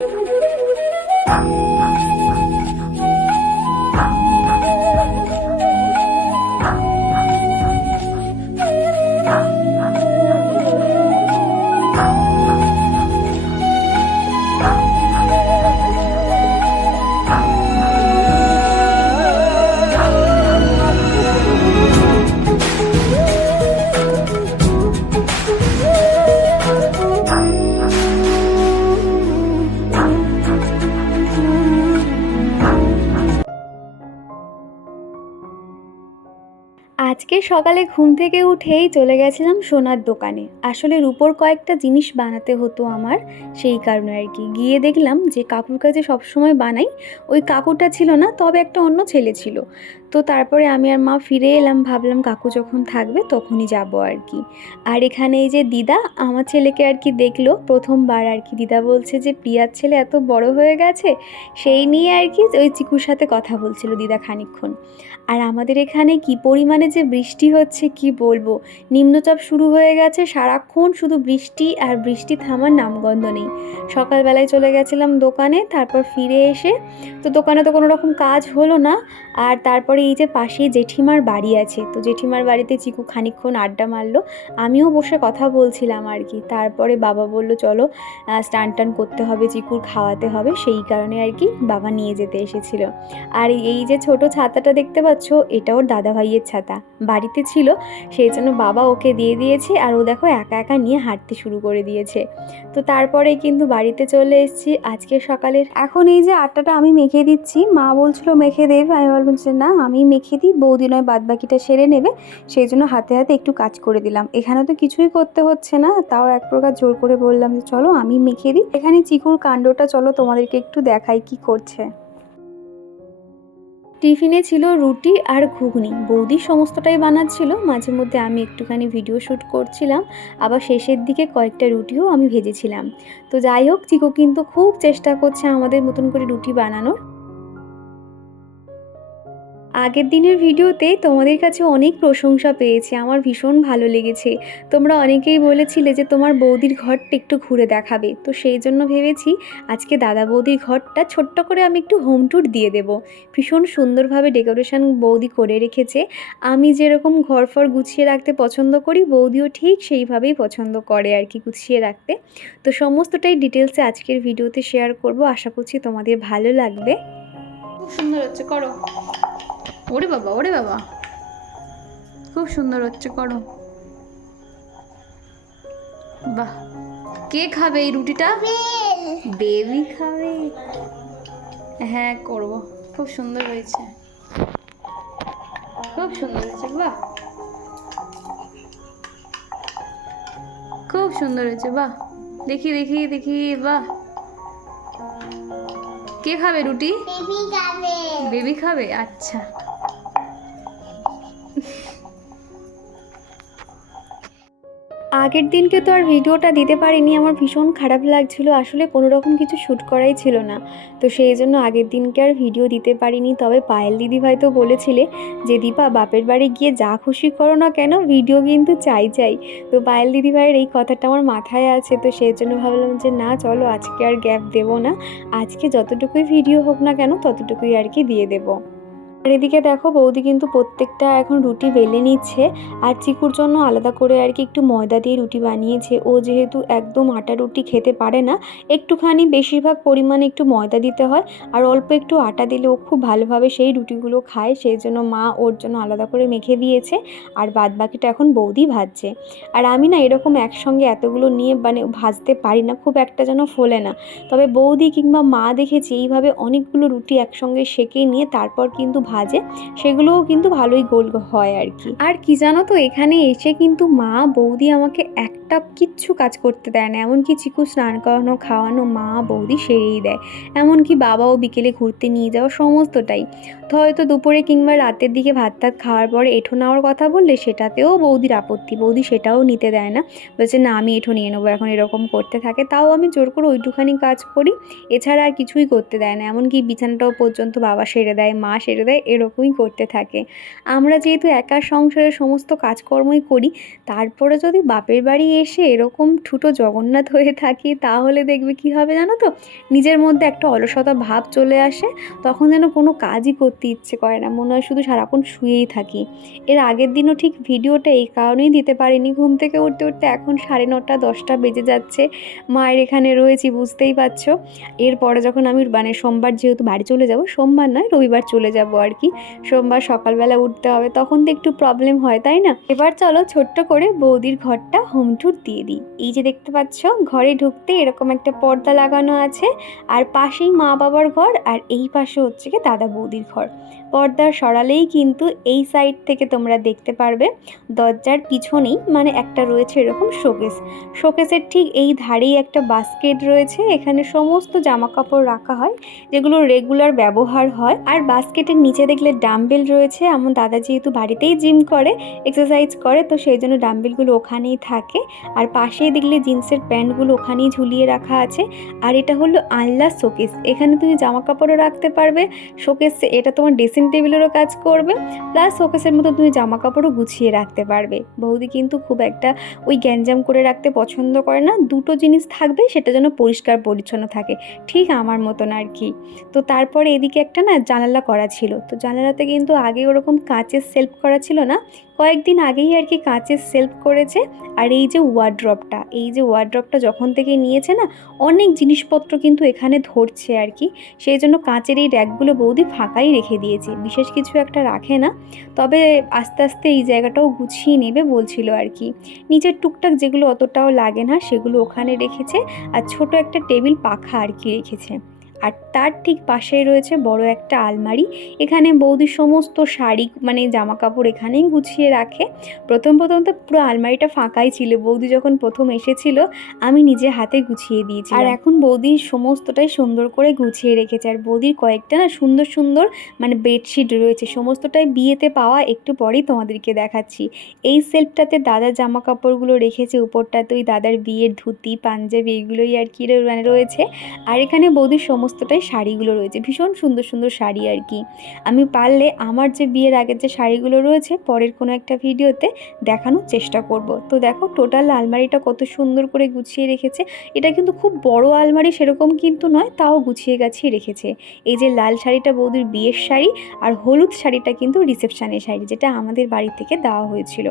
Thank you. সকালে ঘুম থেকে উঠেই চলে গেছিলাম সোনার দোকানে। আসলে রূপোর কয়েকটা জিনিস বানাতে হতো আমার, সেই কারণে আর কি। গিয়ে দেখলাম যে কাকুর কাছে সবসময় বানাই, ওই কাকুটা ছিল না, তবে একটা অন্য ছেলে ছিল। তো তারপরে আমি আর মা ফিরে এলাম, ভাবলাম কাকু যখন থাকবে তখনই যাব আর কি। আর এখানে এই যে দিদা, আমার ছেলেকে আর কি দেখল, প্রথমবার আর কি। দিদা বলছে যে, প্রিয়ার ছেলে এত বড় হয়ে গেছে, সেই নিয়ে আর কি ওই চিকুর সাথে কথা বলছিল দিদা খানিকক্ষণ। আর আমাদের এখানে কি পরিমাণে যে বৃষ্টি হচ্ছে, কি বলব? নিম্নচাপ শুরু হয়ে গেছে, সারাক্ষণ শুধু বৃষ্টি আর বৃষ্টি থামার নামগন্ধ নেই। সকালবেলায় চলে গেছিলাম দোকানে, তারপর ফিরে এসে, তো দোকানে তো কোনো রকম কাজ হলো না, আর তারপরে এই যে পাশেই জেঠিমার বাড়ি আছে, তো জেঠিমার বাড়িতে চিকু খানিকক্ষণ আড্ডা মারলো। আমিও বসে কথা বলছিলাম আর কি। তারপরে বাবা বলল, চলো স্টান টান করতে হবে, চিকুর খাওয়াতে হবে। সেই কারণে আর কি বাবা নিয়ে যেতে এসেছিল। আর এই যে ছোট ছাতাটা দেখতে পাচ্ছ, এটা ওর দাদা ভাইয়ের ছাতা। বাড়িতে ছিল, সেই জন্য বাবা ওকে দিয়ে দিয়েছে আর ও দেখো একা একা নিয়ে হাঁটতে শুরু করে দিয়েছে। তো তারপরে কিন্তু বাড়িতে চলে এসেছি আজকে সকালের। এখন এই যে আটাটা আমি মেখে দিচ্ছি, মা বলছিল, মেখে দেবে আমি বললাম যে, না আমি মেখে দিই, বৌদি নয় বাদ বাকিটা সেরে নেবে। সেই জন্য হাতে হাতে একটু কাজ করে দিলাম। এখানে তো কিছুই করতে হচ্ছে না, তাও এক প্রকার জোর করে বললাম যে চলো আমি মেখে দিই। এখানে চিকুর কাণ্ডটা চলো তোমাদেরকে একটু দেখাই কি করছে। টিফিনে ছিল রুটি আর ঘুগনি। বৌদি সমস্তটাই বানাচ্ছিল। মাঝে মধ্যে আমি একটুখানি ভিডিও শ্যুট করছিলাম। আবার শেষের দিকে কয়েকটা রুটিও আমি ভেজেছিলাম। তো যাই হোক, চিকো কিন্তু খুব চেষ্টা করছে আমাদের মতন করে রুটি বানানোর। আগের দিনের ভিডিওতে তোমাদের কাছে অনেক প্রশংসা পেয়েছে, আমার ভীষণ ভালো লেগেছে। তোমরা অনেকেই বলেছিলে যে তোমার বৌদির ঘরটা একটু ঘুরে দেখাবে, তো সেই জন্য ভেবেছি আজকে দাদা বৌদির ঘরটা ছোট্ট করে আমি একটু হোম ট্যুর দিয়ে দেবো। ভীষণ সুন্দরভাবে ডেকোরেশন বৌদি করে রেখেছে। আমি যেরকম ঘর ফর গুছিয়ে রাখতে পছন্দ করি, বৌদিও ঠিক সেইভাবেই পছন্দ করে আর কি গুছিয়ে রাখতে। তো সমস্তটাই ডিটেলসে আজকের ভিডিওতে শেয়ার করব, আশা করছি তোমাদের ভালো লাগবে। খুব সুন্দর হচ্ছে, করো। ওরে বাবা ওরে বাবা। খুব সুন্দর হচ্ছে করো। বাহ। কে খাবে এই রুটিটা? বেবি। খাবে? হ্যাঁ করব। খুব সুন্দর হয়েছে। খুব সুন্দর হয়েছে বাহ। খুব সুন্দর হয়েছে বাহ। দেখি দেখি দেখি বাহ। কে খাবে রুটি? বেবি বেবি খাবে? আচ্ছা। আগের দিনকে তো আর ভিডিওটা দিতে পারিনি, আমার ভীষণ খারাপ লাগছিল। আসলে কোনো রকম কিছু শ্যুট করাই ছিল না। তো সেই জন্য আগের দিনকে আর ভিডিও দিতে পারিনি। তবে পায়েল দিদিভাই তো বলেছিলে যে, দীপা, বাপের বাড়ি গিয়ে যা খুশি করো না কেন, ভিডিও কিন্তু চাই চাই। তো পায়েল দিদিভাইয়ের এই কথাটা আমার মাথায় আছে। তো সেই জন্য ভাবলাম যে, না, চলো, আজকে আর গ্যাপ দেবো না। আজকে যতটুকুই ভিডিও হোক না কেন, ততটুকুই আর কি দিয়ে দেবো। আর এদিকে দেখো বৌদি কিন্তু প্রত্যেকটা এখন রুটি বেলে নিচ্ছে আর চিকুর জন্য আলাদা করে আর কি একটু ময়দা দিয়ে রুটি বানিয়েছে। ও যেহেতু একদম আটা রুটি খেতে পারে না, একটুখানি বেশিরভাগ পরিমাণে একটু ময়দা দিতে হয় আর অল্প একটু আটা দিলে ও খুব ভালোভাবে সেই রুটিগুলো খায়, সেই জন্য মা ওর জন্য আলাদা করে মেখে দিয়েছে আর বাদ বাকিটা এখন বৌদি ভাজছে। আর আমি না এরকম একসঙ্গে এতগুলো নিয়ে মানে ভাজতে পারি না, খুব একটা যেন ফোলে না। তবে বৌদি কিংবা মা দেখেছি এইভাবে অনেকগুলো রুটি একসঙ্গে সেকে নিয়ে তারপর কিন্তু ভাজে সেগুলোও কিন্তু ভালোই গোল হয় আর কি। আর কি জানো তো, এখানে এসে কিন্তু মা, বৌদি আমাকে একটা কিচ্ছু কাজ করতে দেয় না। এমনকি চিকু স্নান করানো, খাওয়ানো মা, বৌদি সেরেই দেয়। এমনকি বাবাও বিকেলে ঘুরতে নিয়ে যাওয়া সমস্তটাই। হয়তো দুপুরে কিংবা রাতের দিকে ভাত টাত খাওয়ার পরে এঁঠো নেওয়ার কথা বললে সেটাতেও বৌদির আপত্তি। বৌদি সেটাও নিতে দেয় না। বলছে, না, আমি এঁঠো নিয়ে নেব, এখন এরকম করতে থাকে। তাও আমি জোর করে ওইটুখানি কাজ করি। এছাড়া আর কিছুই করতে দেয় না। এমনকি বিছানাটাও পর্যন্ত বাবা সেরে দেয়, মা সেরে দেয়। এরকমই করতে থাকে। আমরা যেহেতু একা সংসারে সমস্ত কাজকর্মই করি, তারপরে যদি বাপের বাড়ি এসে এরকম ঠুটো জগন্নাথ হয়ে থাকি, তাহলে দেখবে কি হবে জানো তো? নিজের মধ্যে একটা অলসতা ভাব চলে আসে, তখন যেন কোনো কাজই করতে ইচ্ছে করে না, মনে হয় শুধু সারাক্ষণ শুয়েই থাকি। এর আগের দিনও ঠিক ভিডিওটা এই কারণেই দিতে পারিনি, ঘুম থেকে উঠতে উঠতে এখন সাড়ে নটা, দশটা বেজে যাচ্ছে। মায়ের এখানে রয়েছি, বুঝতেই পারছ। এরপরে যখন আমি মানে সোমবার যেহেতু বাড়ি চলে যাব, সোমবার নয়, রবিবার চলে যাব আর কি। সোমবার সকালবেলা উঠতে হবে, তখন তো একটু প্রবলেম হয়, তাই না? এবার চলো ছোট্ট করে বৌদির ঘরটা হোম ট্যুর দিয়ে দিই। এই যে দেখতে পাচ্ছ, ঘরে ঢুকতে এরকম একটা পর্দা লাগানো আছে, আর পাশেই মা বাবার ঘর, আর এই পাশে হচ্ছে কি দাদা বৌদির ঘর। পর্দা সরালেই কিন্তু এই সাইড থেকে তোমরা দেখতে পারবে দরজার পিছনেই মানে একটা রয়েছে এরকম শোকেস শোকেসের ঠিক এই ধারেই একটা বাস্কেট রয়েছে, এখানে সমস্ত জামা কাপড় রাখা হয়, যেগুলো রেগুলার ব্যবহার হয়। আর বাস্কেটের নিচে দেখলে ডাম্বেল রয়েছে, আমার দাদা যেহেতু বাড়িতেই জিম করে এক্সারসাইজ করে, তো সেই জন্য ডাম্বেলগুলো ওখানেই থাকে। আর পাশেই দেখলে জিন্সের প্যান্টগুলো ওখানেই ঝুলিয়ে রাখা আছে। আর এটা হলো আনলা শোকেস এখানে তুমি জামা কাপড়ও রাখতে পারবে। শোকেস এটা তোমার ড্রেসিং টেবিলেরও কাজ করবে, প্লাস শোকেসের মতো তুমি জামা কাপড়ও গুছিয়ে রাখতে পারবে। বৌদি কিন্তু খুব একটা ওই গ্যাঞ্জাম করে রাখতে পছন্দ করে না। দুটো জিনিস থাকবে, সেটা যেন পরিষ্কার পরিচ্ছন্ন থাকে। ঠিক আমার মতন আর কি। তো তারপরে এদিকে একটা না জানালা করা ছিল। তো জানালাতে কিন্তু আগে ওরকম কাঁচের সেলফ করা ছিল না। কয়েকদিন আগেই আর কি কাঁচের সেলফ করেছে। আর এই যে ওয়ার্ড্রপটা এই যে ওয়ার্ড্রপটা যখন থেকে নিয়েছে না, অনেক জিনিসপত্র কিন্তু এখানে ধরছে আর কি। সেই জন্য কাঁচের এই র্যাকগুলো বৌদি ফাঁকাই রেখে দিয়েছে, বিশেষ কিছু একটা রাখে না। তবে আস্তে আস্তে এই জায়গাটাও গুছিয়ে নেবে বলছিল আর কি। নিচের টুকটাক যেগুলো অতটাও লাগে না, সেগুলো ওখানে রেখেছে। আর ছোট একটা টেবিল পাখা আর কি রেখেছে। আর তার ঠিক পাশেই রয়েছে বড় একটা আলমারি। এখানে বৌদির সমস্ত শাড়ি মানে জামা কাপড় এখানেই গুছিয়ে রাখে। প্রথম প্রথম তো পুরো আলমারিটা ফাঁকাই ছিল। বৌদি যখন প্রথম এসেছিল, আমি নিজে হাতে গুছিয়ে দিয়েছি আর এখন বৌদির সমস্তটাই সুন্দর করে গুছিয়ে রেখেছে। আর বৌদির কয়েকটা না সুন্দর সুন্দর মানে বেডশিট রয়েছে। সমস্তটাই বিয়েতে পাওয়া একটু পরেই তোমাদেরকে দেখাচ্ছি। এই সেলফটাতে দাদার জামা কাপড়গুলো রেখেছে, উপরটাতে ওই দাদার বিয়ের ধুতি, পাঞ্জাবি, এগুলোই আর কি মানে রয়েছে। আর এখানে বৌদির সমস্তটাই শাড়িগুলো রয়েছে। ভীষণ সুন্দর সুন্দর শাড়ি আর কি। আমি পারলে আমার যে বিয়ের আগের যে শাড়িগুলো রয়েছে, পরের কোনো একটা ভিডিওতে দেখানোর চেষ্টা করব। তো দেখো টোটাল আলমারিটা কত সুন্দর করে গুছিয়ে রেখেছে। এটা কিন্তু খুব বড় আলমারি সেরকম কিন্তু নয়, তাও গুছিয়ে গাছিয়ে রেখেছে। এই যে লাল শাড়িটা বৌদির বিয়ের শাড়ি আর হলুদ শাড়িটা কিন্তু রিসেপশানের শাড়ি, যেটা আমাদের বাড়ি থেকে দেওয়া হয়েছিল।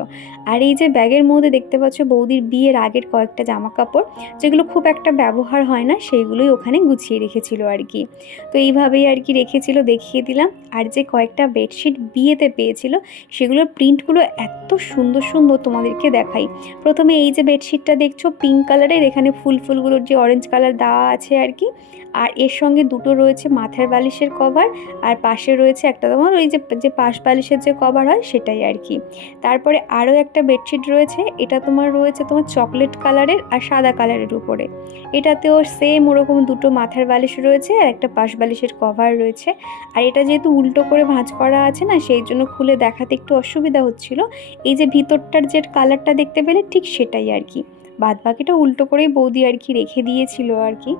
আর এই যে ব্যাগের মধ্যে দেখতে পাচ্ছ বৌদির বিয়ের আগের কয়েকটা জামা কাপড় যেগুলো খুব একটা ব্যবহার হয় না, সেইগুলোই ওখানে গুছিয়ে রেখেছিল আর কি। তো এইভাবেই আর কি রেখেছিল, দেখিয়ে দিলাম। আর যে কয়েকটা বেডশিট বিয়েতে পেয়েছিল, সেগুলোর প্রিন্টগুলো এত সুন্দর সুন্দর তোমাদেরকে দেখাই। প্রথমে এই যে বেডশিটটা দেখছ, পিঙ্ক কালারের, এখানে ফুল ফুলগুলোর যে অরেঞ্জ কালার দেওয়া আছে আর কি। আর এর সঙ্গে দুটো রয়েছে মাথার বালিশের কভার, আর পাশে রয়েছে একটা তোমার ওই যে যে পাশ বালিশের যে কভার হয়, সেটাই আর কি। তারপরে আরও একটা বেডশিট রয়েছে, এটা তোমার রয়েছে তোমার চকলেট কালারের আর সাদা কালারের উপরে। এটাতেও সেম ওরকম দুটো মাথার বালিশ রয়েছে। আর একটা পাশ বালিশের কভার রয়েছে। আর এটা যেহেতু উল্টো করে ভাঁজ করা আছে না, সেই জন্য খুলে দেখাতে একটু অসুবিধা হচ্ছিল। এই যে ভিতরটার যে কালারটা দেখতে পেলে ঠিক সেটাই আর কি। বাদ বাকিটা উল্টো করেই বৌদি আর কি রেখে দিয়েছিল আর কি।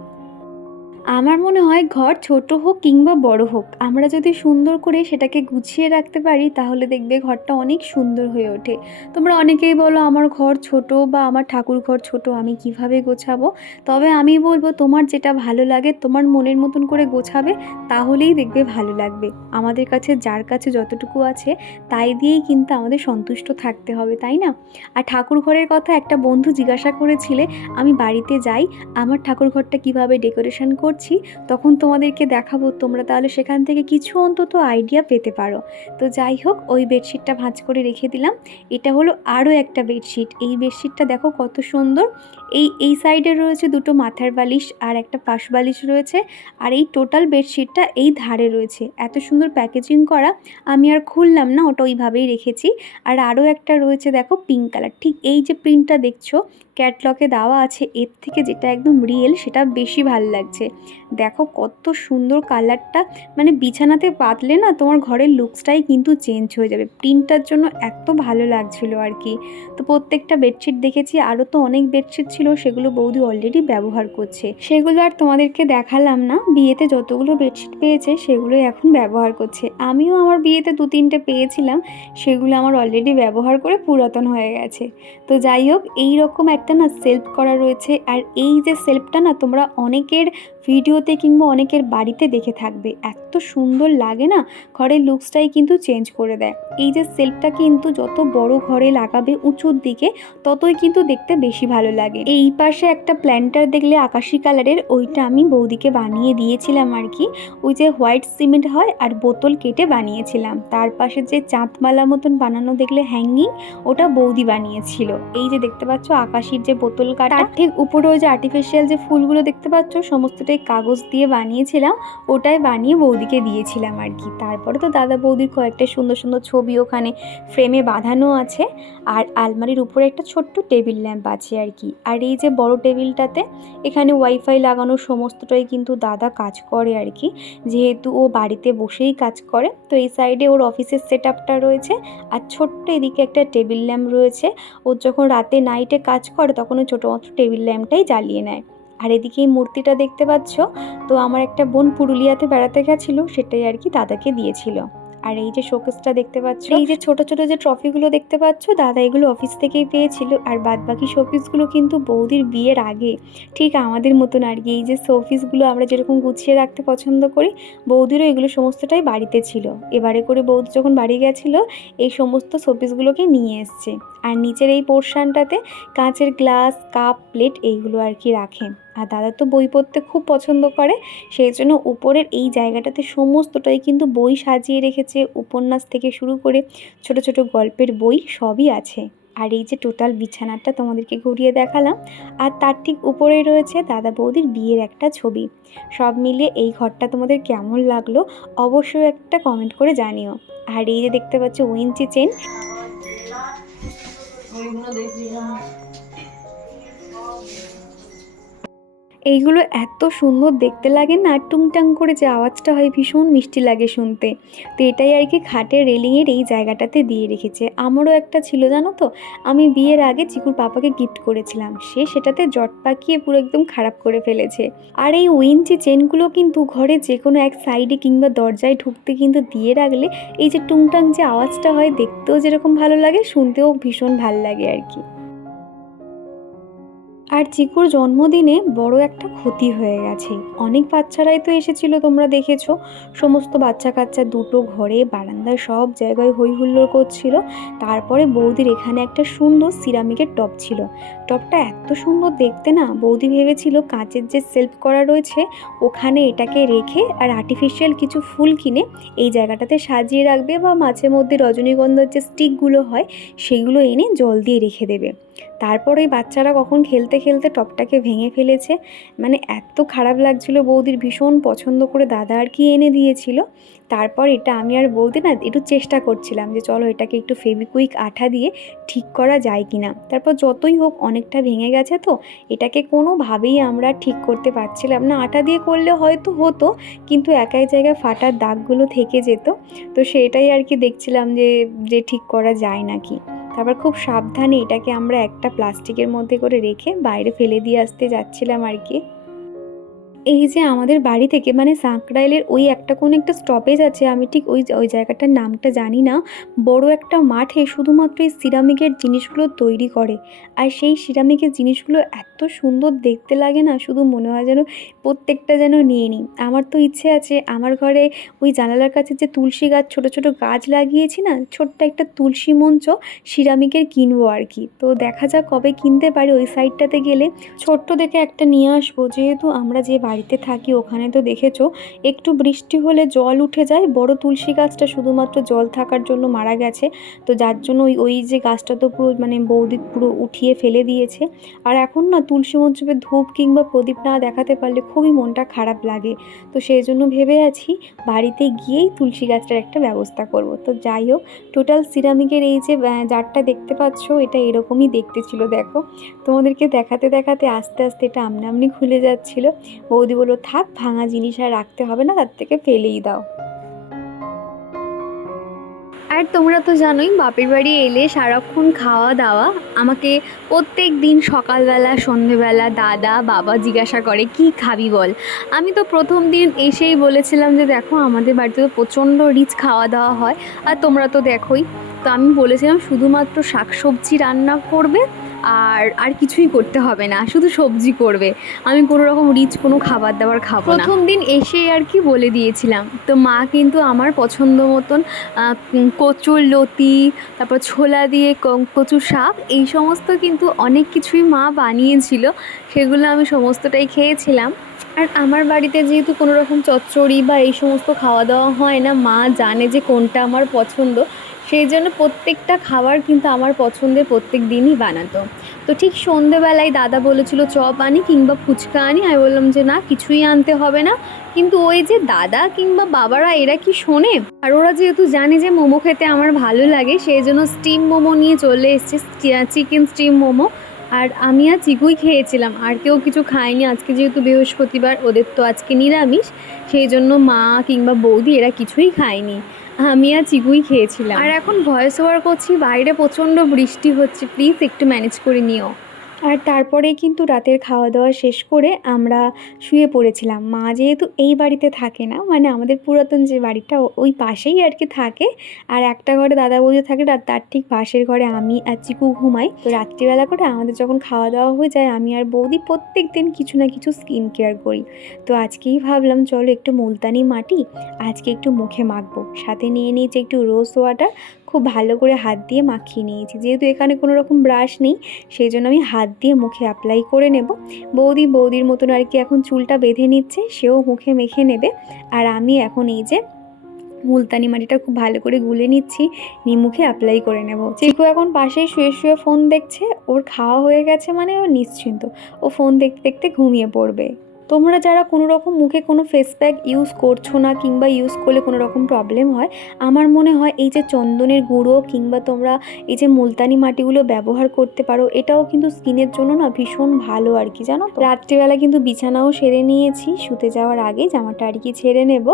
আমার মনে হয় ঘর ছোট হোক কিংবা বড় হোক, আমরা যদি সুন্দর করে সেটাকে গুছিয়ে রাখতে পারি, তাহলে দেখবে ঘরটা অনেক সুন্দর হয়ে ওঠে। তোমরা অনেকেই বলো, আমার ঘর ছোট বা আমার ঠাকুর ঘর ছোট, আমি কীভাবে গোছাবো? তবে আমি বলব, তোমার যেটা ভালো লাগে, তোমার মনের মতন করে গোছাবে, তাহলেই দেখবে ভালো লাগবে। আমাদের কাছে, যার কাছে যতটুকু আছে, তাই দিয়েই কিন্তু আমাদের সন্তুষ্ট থাকতে হবে, তাই না? আর ঠাকুর ঘরের কথা একটা বন্ধু জিজ্ঞাসা করেছিলে, আমি বাড়িতে যাই, আমার ঠাকুর ঘরটা কীভাবে ডেকোরেশন করছি তখন তোমাদেরকে দেখাবো, তোমরা তাহলে সেখান থেকে কিছু অন্তত আইডিয়া পেতে পারো। তো যাই হোক, ওই বেডশিটটা ভাঁজ করে রেখে দিলাম। এটা হলো আরও একটা বেডশিট এই বেডশিটটা দেখো কত সুন্দর। এই এই সাইডে রয়েছে দুটো মাথার বালিশ আর একটা পাশ বালিশ রয়েছে। আর এই টোটাল বেডশিটটা এই ধারে রয়েছে। এত সুন্দর প্যাকেজিং করা, আমি আর খুললাম না, ওটা ওইভাবেই রেখেছি। আর আরও একটা রয়েছে দেখো পিঙ্ক কালার ঠিক এই যে প্রিন্টটা দেখছ ক্যাটলকে দেওয়া আছে, এর থেকে যেটা একদম রিয়েল সেটা বেশি ভালো লাগছে। দেখো কত সুন্দর কালারটা মানে বিছানাতে পাতলে না তোমার ঘরের লুকসটাই কিন্তু চেঞ্জ হয়ে যাবে। প্রিন্টটার জন্য এত ভালো লাগছিল আর কি। তো প্রত্যেকটা বেডশিট দেখেছি, আরও তো অনেক বেডশিট ছিল, সেগুলো বৌদি অলরেডি ব্যবহার করছে। সেগুলো আর তোমাদেরকে দেখালাম না, বিয়েতে যতগুলো বেডশিট পেয়েছে সেগুলোই এখন ব্যবহার করছে। আমিও আমার বিয়েতে দু তিনটে পেয়েছিলাম, সেগুলো আমার অলরেডি ব্যবহার করে পুরাতন হয়ে গেছে। তো যাই হোক এই রকম একটা না সেলফ করা রয়েছে আর এই যে সেলফটা না তোমরা অনেকের ভিডিওতে কিংবা অনেকের বাড়িতে দেখে থাকবে। এত সুন্দর লাগে না, ঘরের লুকসটাই কিন্তু চেঞ্জ করে দেয়। এই যে সেলফটা কিন্তু যত বড় ঘরে লাগাবে উঁচুর দিকে, ততই কিন্তু দেখতে বেশি ভালো লাগে। এই পাশে একটা প্ল্যান্টার দেখলে আকাশি কালারের ওইটা আমি বৌদিকে বানিয়ে দিয়েছিলাম আর কি। ওই যে হোয়াইট সিমেন্ট হয় আর বোতল কেটে বানিয়েছিলাম। তার পাশে যে চাঁদমালা মতন বানানো দেখলে হ্যাঙ্গিং ওটা বৌদি বানিয়েছিল। এই যে দেখতে পাচ্ছ আকাশির যে বোতল কাটা, তার ঠিক উপরে ওই যে আর্টিফিশিয়াল যে ফুলগুলো দেখতে পাচ্ছ, সমস্তটাই কাগজ দিয়ে বানিয়েছিলাম। ওটাই বানিয়ে বৌদিকে দিয়েছিলাম আর কি। তারপরে তো দাদা বৌদির কয়েকটা সুন্দর সুন্দর ছবি ওখানে ফ্রেমে বাঁধানো আছে। আর আলমারির উপরে একটা ছোট্ট টেবিল ল্যাম্প আছে আর কি। আর এই যে বড় টেবিলটাতে এখানে ওয়াইফাই লাগানো সমস্তটাই কিন্তু দাদা কাজ করে আর কি। যেহেতু ও বাড়িতে বসেই কাজ করে, তো এই সাইডে ওর অফিসের সেট রয়েছে। আর ছোট্ট এদিকে একটা টেবিল ল্যাম্প রয়েছে। ও যখন রাতে নাইটে কাজ করে তখন ওই ছোটো মাত্র টেবিল ল্যাম্পটাই জ্বালিয়ে নেয়। আর এদিকে এই মূর্তিটা দেখতে পাচ্ছ? তো আমার একটা বোন পুরুলিয়াতে বেড়াতে গেছিল, সেটাই আর কি দাদাকে দিয়েছিল। আর এই যে শোকেসটা দেখতে পাচ্ছ, এই যে ছোট ছোট যে ট্রফিগুলো দেখতে পাচ্ছ, দাদা এগুলো অফিস থেকেই পেয়েছিল। আর বাদ বাকি শোপিসগুলো কিন্তু বৌদির বিয়ের আগে। ঠিক আমাদের মতন আর কি, এই যে শোপিসগুলো আমরা যেরকম গুছিয়ে রাখতে পছন্দ করি, বৌদিরও এগুলো সমস্তটাই বাড়িতে ছিল। এবারে করে বৌদি যখন বাড়ি গেছিল, এই সমস্ত শোপিসগুলোকে নিয়ে এসছে। আর নিচের এই পোর্শনটাতে কাঁচের গ্লাস কাপ প্লেট এইগুলো আর কি রাখে। আর দাদা তো বই পড়তে খুব পছন্দ করে, সেই জন্য উপরের এই জায়গাটাতে সমস্তটাই কিন্তু বই সাজিয়ে রেখেছে, উপন্যাস থেকে শুরু করে ছোট ছোট গল্পের বই সবই আছে। আর এই যে টোটাল বিছানাটা তোমাদেরকে ঘুরিয়ে দেখালাম, আর তার ঠিক উপরেই রয়েছে দাদা বৌদির বিয়ের একটা ছবি। সব মিলিয়ে এই ঘরটা তোমাদের কেমন লাগল অবশ্যই একটা কমেন্ট করে জানিও। আর এই যে দেখতে পাচ্ছ উইঞ্চি চেন। এইগুলো এত সুন্দর দেখতে লাগে না, টুংটাং করে যে আওয়াজটা হয় ভীষণ মিষ্টি লাগে শুনতে। তো এটাই আর কি খাটের রেলিংয়ের এই জায়গাটাতে দিয়ে রেখেছে। আমারও একটা ছিল জানো তো, আমি বিয়ের আগে চিকুর পাপাকে গিফট করেছিলাম। সে সেটাতে জট পাকিয়ে পুরো একদম খারাপ করে ফেলেছে। আর এই উইঞ্চি চেনগুলো কিন্তু ঘরে যে কোনো এক সাইডে কিংবা দরজায় ঢুকতে কিন্তু দিয়ে রাখলে এই যে টুংটাং যে আওয়াজটা হয় দেখতেও যেরকম ভালো লাগে, শুনতেও ভীষণ ভালো লাগে আর কি। আর চিকুর জন্মদিনে বড় একটা ক্ষতি হয়ে গেছে। অনেক বাচ্চারাই তো এসেছিল, তোমরা দেখেছ। সমস্ত বাচ্চা কাচ্চা দুটো ঘরে, বারান্দায় সব জায়গায় হই হুল্লোড় করছিল। তারপরে বৌদির এখানে একটা সুন্দর সিরামিকের টপ ছিল। টপটা এত সুন্দর দেখতে না, বৌদি ভেবেছিল কাঁচের যে সেলফ করা রয়েছে, ওখানে এটাকে রেখে আর আর্টিফিশিয়াল কিছু ফুল কিনে এই জায়গাটাতে সাজিয়ে রাখবে বা মাঝে মধ্যে রজনীগন্ধার যে স্টিকগুলো হয়, সেগুলো এনে জল দিয়ে রেখে দেবে। তারপর ওই বাচ্চারা কখন খেলতে খেলতে টপটাকে ভেঙে ফেলেছে। মানে এত খারাপ লাগছিল বৌদির, ভীষণ পছন্দ করে দাদা আর কি এনে দিয়েছিল। তারপর এটা আমি আর বৌদি না, একটু চেষ্টা করছিলাম যে চলো এটাকে একটু ফেবিকুইক আঠা দিয়ে ঠিক করা যায় কি না তারপর যতই হোক অনেকটা ভেঙে গেছে তো, এটাকে কোনোভাবেই আমরা ঠিক করতে পারছিলাম না। আটা দিয়ে করলে হয়তো হতো, কিন্তু একাই জায়গায় ফাটার দাগগুলো থেকে যেত। তো সেটাই আর কি দেখছিলাম যে যে ঠিক করা যায় নাকি। তারপর খুব সাবধানে এটাকে আমরা একটা প্লাস্টিকের মধ্যে করে রেখে বাইরে ফেলে দিয়ে আসতে যাচ্ছিলাম আর কি। এই যে আমাদের বাড়ি থেকে মানে সাঁকড়াইলের ওই একটা কোনো একটা স্টপেজ আছে, আমি ঠিক ওই ওই জায়গাটার নামটা জানি না। বড় একটা মাঠে শুধুমাত্র এই সিরামিকের জিনিসগুলো তৈরি করে। আর সেই সিরামিকের জিনিসগুলো এত সুন্দর দেখতে লাগে না, শুধু মনে হয় যেন প্রত্যেকটা যেন নিয়ে নিই। আমার তো ইচ্ছে আছে, আমার ঘরে ওই জানালার কাছে যে তুলসী গাছ, ছোট ছোট গাছ লাগিয়েছি না, ছোট্ট একটা তুলসী মঞ্চ সিরামিকের কিনবো আর কি। তো দেখা যাক কবে কিনতে পারি ওই সাইডটাতে গেলে। ছোট্ট দেখে একটা নিয়ে আসব, যেহেতু আমরা যে বাড়ি বাড়িতে থাকি, ওখানে তো দেখেছ, একটু বৃষ্টি হলে জল উঠে যায়। বড় তুলসী গাছটা শুধুমাত্র জল থাকার জন্য মারা গেছে। তো যার জন্য ওই ওই যে গাছটা তো পুরো মানে বৌদি পুরো উঠিয়ে ফেলে দিয়েছে। আর এখন না তুলসী মঞ্চপে ধূপ কিংবা প্রদীপ না দেখাতে পারলে খুবই মনটা খারাপ লাগে। তো সেই জন্য ভেবে আছি, বাড়িতে গিয়েই তুলসী গাছটার একটা ব্যবস্থা করব। তো যাই হোক, টোটাল সিরামিকের এই যে জারটা দেখতে পাচ্ছ, এটা এরকমই দেখতে ছিল, দেখো। তোমাদেরকে দেখাতে দেখাতে আস্তে আস্তে এটা আমনা আমনি খুলে যাচ্ছিল। বলল, থাক, ভাঙা জিনিস আর রাখতে হবে না, তার থেকে ফেলেই দাও। আর তোমরা তো জানোই, বাপের বাড়ি এলে সারাক্ষণ খাওয়া দাওয়া। আমাকে প্রত্যেক দিন সকালবেলা, সন্ধেবেলা দাদা, বাবা জিজ্ঞাসা করে, কি খাবি বল? আমি তো প্রথম দিন এসেই বলেছিলাম যে, দেখো, আমাদের বাড়িতে তো প্রচণ্ড রিচ খাওয়া দাওয়া হয়, আর তোমরা তো দেখোই। তো আমি বলেছিলাম, শুধুমাত্র শাকসবজি রান্না করবে আর আর কিছুই করতে হবে না, শুধু সবজি করবে। আমি কোনো রকম রিচ কোনো খাবার দাবার খাব প্রথম দিন এসে আর কি বলে দিয়েছিলাম। তো মা কিন্তু আমার পছন্দ মতন কচুর লতি, তারপর ছোলা দিয়ে কচু শাক, এই সমস্ত কিন্তু অনেক কিছুই মা বানিয়েছিল। সেগুলো আমি সমস্তটাই খেয়েছিলাম। আর আমার বাড়িতে যেহেতু কোনো রকম চচ্চড়ি বা এই সমস্ত খাওয়া দাওয়া হয় না, মা জানে যে কোনটা আমার পছন্দ, সেই জন্য প্রত্যেকটা খাবার কিন্তু আমার পছন্দের প্রত্যেক দিনই বানাতো। তো ঠিক সন্ধেবেলায় দাদা বলেছিল, চপ আনি কিংবা ফুচকা আনি। আমি বললাম যে, না, কিছুই আনতে হবে না। কিন্তু ওই যে দাদা কিংবা বাবারা, এরা কি শোনে? আর ওরা যেহেতু জানে যে মোমো খেতে আমার ভালো লাগে, সেই জন্য স্টিম মোমো নিয়ে চলে এসছে, চিকেন স্টিম মোমো। আর আমি আজ চিকুই খেয়েছিলাম, আর কেউ কিছু খায়নি। আজকে যেহেতু বৃহস্পতিবার, ওদের তো আজকে নিরামিষ, সেই জন্য মা কিংবা বৌদি এরা কিছুই খায়নি। আমি আর চিকুই খেয়েছিলাম। আর এখন ভয়েস ওভার করছি, বাইরে প্রচণ্ড বৃষ্টি হচ্ছে, প্লিজ একটু ম্যানেজ করে নিও। আর তারপরে কিন্তু রাতের খাওয়া দাওয়া শেষ করে আমরা শুয়ে পড়েছিলাম। মা যেহেতু এই বাড়িতে থাকে না মানে আমাদের পুরাতন যে বাড়িটা ওই পাশেই আর কি থাকে। আর একটা ঘরে দাদা বৌদি থাকে আর তার ঠিক পাশের ঘরে আমি আর চিকু ঘুমাই। তো রাত্রিবেলা করে আমাদের যখন খাওয়া দাওয়া হয়ে যায়, আমি আর বৌদি প্রত্যেক দিন কিছু না কিছু স্কিন কেয়ার করি। তো আজকেই ভাবলাম, চলো একটু মুলতানি মাটি, আজকে একটু মুখে মাখবো। সাথে নিয়ে নিয়েছি একটু রোজ ওয়াটার খুব ভালো করে হাত দিয়ে মাখিয়ে নিয়েছি। যেহেতু এখানে কোনো রকম ব্রাশ নেই, সেই জন্য আমি হাত দিয়ে মুখে অ্যাপ্লাই করে নেব। বৌদি বৌদির মতন আর কি এখন চুলটা বেঁধে নিচ্ছে, সেও মুখে মেখে নেবে। আর আমি এখন এই যে মুলতানি মাটিটা খুব ভালো করে গুলে নিচ্ছি, নিয়ে মুখে অ্যাপ্লাই করে নেব। চিকু এখন পাশেই শুয়ে শুয়ে ফোন দেখছে, ওর খাওয়া হয়ে গেছে মানে ও নিশ্চিন্ত। ও ফোন দেখতে দেখতে ঘুমিয়ে পড়বে। তোমরা যারা কোনো রকম মুখে কোনো ফেস প্যাক ইউজ করছ না কিংবা ইউজ করলে কোনো রকম প্রবলেম হয়, আমার মনে হয় এই যে চন্দনের গুঁড়ো কিংবা তোমরা এই যে মুলতানি মাটিগুলো ব্যবহার করতে পারো, এটাও কিন্তু স্কিনের জন্য না ভীষণ ভালো আর কি, জানো রাত্রিবেলা কিন্তু বিছানাও সেরে নিয়েছি, শুতে যাওয়ার আগে জামাটা আর কি ছেড়ে নেব।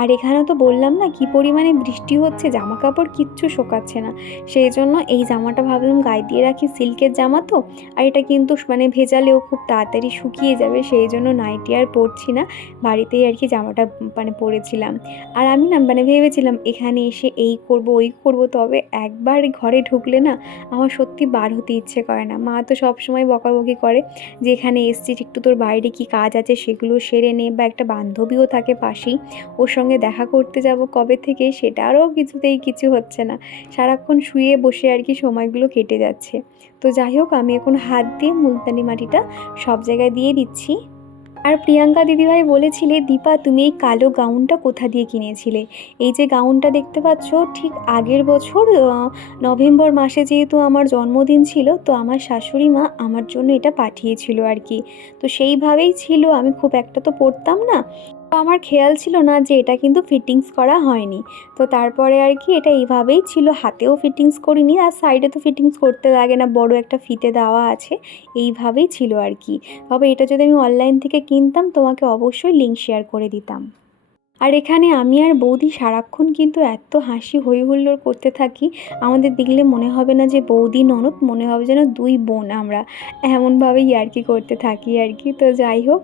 আর এখানে তো বললাম না কি পরিমাণে বৃষ্টি হচ্ছে জামা কাপড় কিচ্ছু শোকাচ্ছে না। সেই জন্য এই জামাটা ভাবলাম গায়ে দিয়ে রাখি, সিল্কের জামা তো, আর এটা কিন্তু মানে ভেজালেও খুব তাড়াতাড়ি শুকিয়ে যাবে, সেই জন্য নাইটি আর পরছি না, বাড়িতেই আর কি জামাটা মানে পরেছিলাম। আর আমি না মানে ভেবেছিলাম এখানে এসে এই করব, ওই করব, তবে একবার ঘরে ঢুকলে না আমার সত্যি বার হতে ইচ্ছে করে না। মা তো সবসময় বকাবকি করে যে, এখানে এসছিস, একটু তোর বাইরে কি কাজ আছে সেগুলো সেরে নে। বা একটা বান্ধবীও থাকে পাশেই, ওর সঙ্গে দেখা করতে যাব কবে থেকে সেটারও কিছুতেই কিছু হচ্ছে না। সারাক্ষণ শুয়ে বসে আর কি সময়গুলো কেটে যাচ্ছে। তো যাই হোক, আমি এখন হাত দিয়ে মুলতানি মাটিটা সব জায়গায় দিয়ে দিচ্ছি। আর প্রিয়াঙ্কা দিদিভাই বলেছিলে, দীপা, তুমি এই কালো গাউনটা কোথা দিয়ে কিনেছিলে? এই যে গাউনটা দেখতে পাচ্ছ, ঠিক আগের বছর নভেম্বর মাসে যেহেতু আমার জন্মদিন ছিল, তো আমার শাশুড়ি মা আমার জন্য এটা পাঠিয়েছিল আর কি। তো সেইভাবেই ছিল, আমি খুব একটা তো পড়তাম না। আমার খেয়াল ছিল না যে এটা কিন্তু ফিটিংস করা হয়নি। তো তারপরে আর কি এটা এইভাবেই ছিল, হাতেও ফিটিংস করিনি, আর সাইডে তো ফিটিংস করতে লাগে না, বড় একটা ফিতে দেওয়া আছে, এইভাবেই ছিল আর কি। তবে এটা যদি আমি অনলাইন থেকে কিনতাম, তোমাকে অবশ্যই লিঙ্ক শেয়ার করে দিতাম। আর এখানে আমি আর বৌদি সারাক্ষণ কিন্তু এত হাসি হই হুল্লোড় করতে থাকি, আমাদের দেখলে মনে হবে না যে বৌদি ননদ, মনে হবে যেন দুই বোন আমরা। এমনভাবেই আর কি করতে থাকি আর কি। তো যাই হোক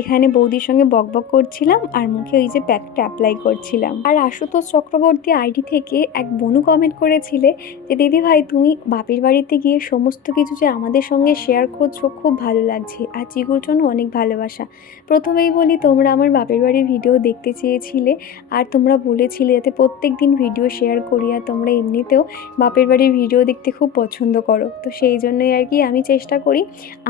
এখানে বৌদির সঙ্গে বকবক করছিলাম আর মুখে ওই যে প্যাকটা অ্যাপ্লাই করছিলাম। আর আশুতোষ চক্রবর্তী আইডি থেকে এক বনু কমেন্ট করেছিলে যে, দিদি ভাই, তুমি বাপের বাড়িতে গিয়ে সমস্ত কিছু যে আমাদের সঙ্গে শেয়ার করছ, খুব ভালো লাগছে। আর চিকুর জন্য অনেক ভালোবাসা। প্রথমেই বলি, তোমরা আমার বাপের বাড়ির ভিডিও দেখতে চেয়েছিলে আর তোমরা বলেছিলে যাতে প্রত্যেক দিন ভিডিও শেয়ার করি আর তোমরা এমনিতেও বাপের বাড়ির ভিডিও দেখতে খুব পছন্দ করো। তো সেই জন্যই আর কি আমি চেষ্টা করি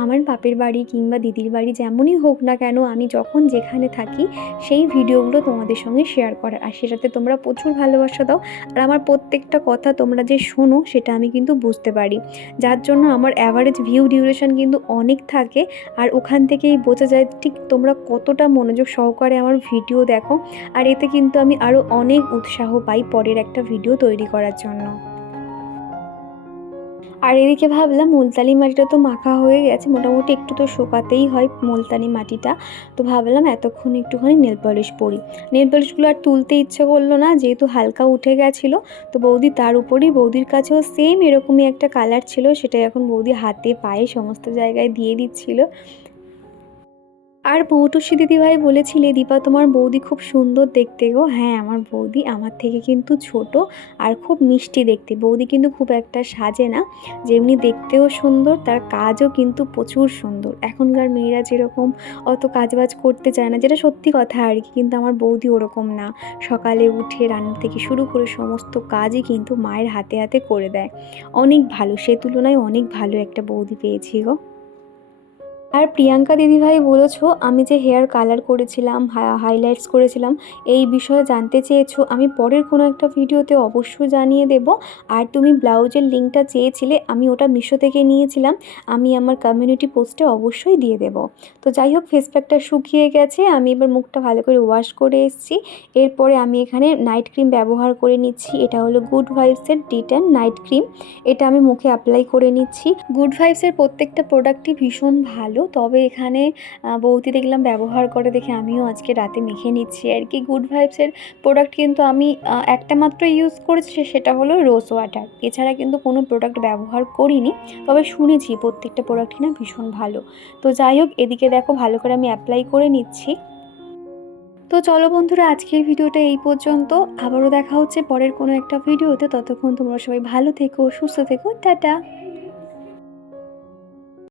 আমার বাপের বাড়ি কিংবা দিদির বাড়ি যেমনই হোক না কেন আমি যখন যেখানে থাকি সেই ভিডিওগুলো তোমাদের সঙ্গে শেয়ার করার। আর সেটাতে তোমরা প্রচুর ভালোবাসা দাও। আর আমার প্রত্যেকটা কথা তোমরা যে শোনো সেটা আমি কিন্তু বুঝতে পারি। যার জন্য আমার অ্যাভারেজ ভিউ ডিউরেশন কিন্তু অনেক থাকে। আর ওখান থেকেই বোঝা যায় ঠিক তোমরা কতটা মনোযোগ সহকারে আমার ভিডিও দেখো। আর এতে কিন্তু আমি আরও অনেক উৎসাহ পাই পরের একটা ভিডিও তৈরি করার জন্য। আর এদিকে ভাবলাম মুলতানি মাটিটা তো মাখা হয়ে গেছে, মোটামুটি একটু তো শোকাতেই হয় মুলতানি মাটিটা। তো ভাবলাম এতক্ষণ একটুখানি নেল পলিশ পরি। নেল পলিশগুলো আর তুলতে ইচ্ছে করল না, যেহেতু হালকা উঠে গেছিল, তো বৌদি তার উপরেই, বৌদির কাছেও সেম এরকমই একটা কালার ছিল সেটা এখন বৌদি হাতে পায়ে সমস্ত জায়গায় দিয়ে দিচ্ছিল। আর পৌটুসি দিদিভাই বলেছিলে, দীপা, তোমার বৌদি খুব সুন্দর দেখতে গো। হ্যাঁ আমার বৌদি আমার থেকে কিন্তু ছোট আর খুব মিষ্টি দেখতে। বৌদি কিন্তু খুব একটা সাজে না, যেমনি দেখতেও সুন্দর, তার কাজও কিন্তু প্রচুর সুন্দর। এখনকার মেয়েরা যেরকম অত কাজবাজ করতে চায় না, যেটা সত্যি কথা আর কি, কিন্তু আমার বৌদি ওরকম না। সকালে উঠে রান্না থেকে শুরু করে সমস্ত কাজই কিন্তু মায়ের হাতে হাতে করে দেয়। অনেক ভালো, সে তুলনায় অনেক ভালো একটা বৌদি পেয়েছি গো। আর প্রিয়াঙ্কা দিদিভাই বলেছ, আমি যে হেয়ার কালার করেছিলাম হাইলাইটস করেছিলাম, এই বিষয়ে জানতে চেয়েছো, আমি পরের কোনো একটা ভিডিওতে অবশ্যই জানিয়ে দেব। আর তুমি ব্লাউজের লিঙ্কটা চেয়েছিলে, আমি ওটা মিশো থেকে নিয়েছিলাম, আমি আমার কমিউনিটি পোস্টে অবশ্যই দিয়ে দেব। তো যাই হোক ফেস প্যাকটা শুকিয়ে গেছে, আমি এবার মুখটা ভালো করে ওয়াশ করে এসেছি। এরপরে আমি এখানে নাইট ক্রিম ব্যবহার করে নিচ্ছি, এটা হলো গুড ভাইবসের ডিটেন নাইট ক্রিম এটা আমি মুখে অ্যাপ্লাই করে নিচ্ছি। গুড ভাইবসের প্রত্যেকটা প্রোডাক্টই ভীষণ ভালো তবে এখানে বৌদি দেখলাম ব্যবহার করে দেখে আমিও আজকে রাতে মেখে নিচ্ছি আর কি। গুড ভাইবসের প্রোডাক্ট কিন্তু আমি একটা মাত্র ইউজ করেছি সেটা হলো রোজ ওয়াটার এছাড়া কিন্তু কোনো প্রোডাক্ট ব্যবহার করিনি, তবে শুনেছি প্রত্যেকটা প্রোডাক্টই না ভীষণ ভালো। তো যাই হোক, এদিকে দেখো ভালো করে আমি অ্যাপ্লাই করে নিচ্ছি। তো চলো বন্ধুরা, আজকের ভিডিওটা এই পর্যন্ত। আবারও দেখা হচ্ছে পরের কোনো একটা ভিডিওতে। ততক্ষণ তোমরা সবাই ভালো থেকো, সুস্থ থেকো। টাটা!